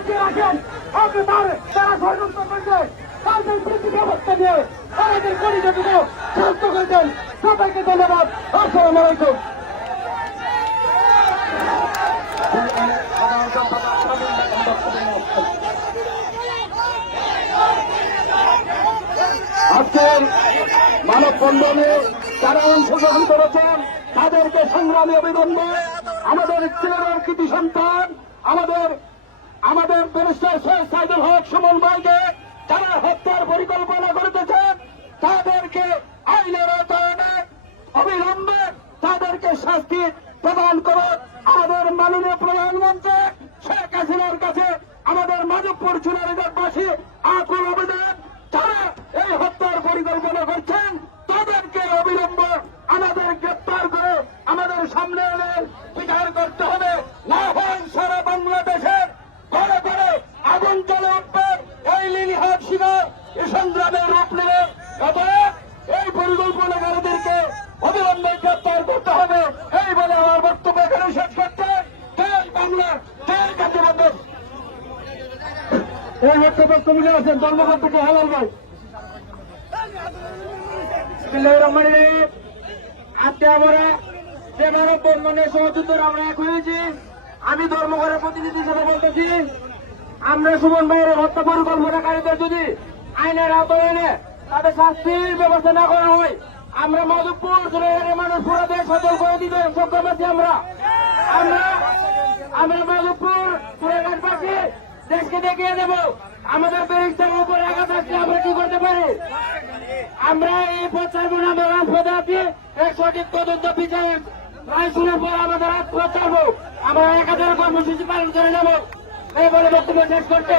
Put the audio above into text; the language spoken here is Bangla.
বাঁচিয়ে রাখেন। আপনি তারা ষড়যন্ত্র করছে তাদের বিরুদ্ধে ব্যবস্থা নিয়ে তাদের পরিচয়টুকু শান্ত করেছেন। সবাইকে ধন্যবাদ। আসসালামু আলাইকুম। আজকের মানববন্ধনে যারা অংশগ্রহণ করেছেন তাদেরকে সংগ্রামী অভিনন্দন। আমাদের ছেলের কৃতি সন্তান আমাদের ব্যারিস্টার সৈয়দ সাইদুল হক সুমন ভাইকে যারা হত্যার পরিকল্পনা করেছেন তাদেরকে আইনের আওতায় অবিলম্বে তাদেরকে শাস্তি প্রদান করে আমাদের মাননীয় প্রধানমন্ত্রী শেখ হাসিনার কাছে আমাদের মাধবপুর চুনারঘাটবাসী আকুল আবেদন। যারা এই হত্যার পরিকল্পনা করছেন তাদেরকে অবিলম্বে আমাদের গ্রেপ্তার করে আমাদের সামনে এনে বিচার করতে হবে। না হয় সারা বাংলাদেশের ঘরে ঘরে আগুন জ্বলে উঠবে। ওই লিলিহাট শিকার এই সংগ্রামের রূপ নেবে। অতএব এই পরিকল্পনাকারীদেরকে অবিলম্বে গ্রেপ্তার করতে হবে। এই বলে আমার বক্তব্য এখানে শেষ করতে বাংলা জাতীয় বাংলা এই বক্তব্য কমিশন আছেন ধর্মঘট থেকে হেলাল ভাই। আজকে আমরা যে মানববন্ধনের সহযোগিতার আমরা এক হয়েছি। আমি ধর্মঘটের প্রতিনিধি হিসেবে বলতেছি, আমরা সুমন ভাইয়ের হত্যা পরিকল্পনাকারীদের যদি আইনের আওতায় এনে তাদের শাস্তির ব্যবস্থা না করা হয়, আমরা মাধবপুর মানুষ পুরো দেশ সচল করে দিবে সক্ষম আছি। আমরা মাধবপুর চুনারঘাটবাসী দেশকে দেখিয়ে দেব আমাদের ব্যারিস্টারের উপরে আঘাত আসলে আমরা কি করতে পারি। আমরা এই প্রচারব না, আমরা রাজপথে আছি। এক সঠিক তদন্ত বিচার রায় শোনার পর আমাদের রাজপথ চাইব। আমরা 1000 কর্মসূচি পালন করে নেব। এই বলে বক্তব্য শেষ করতে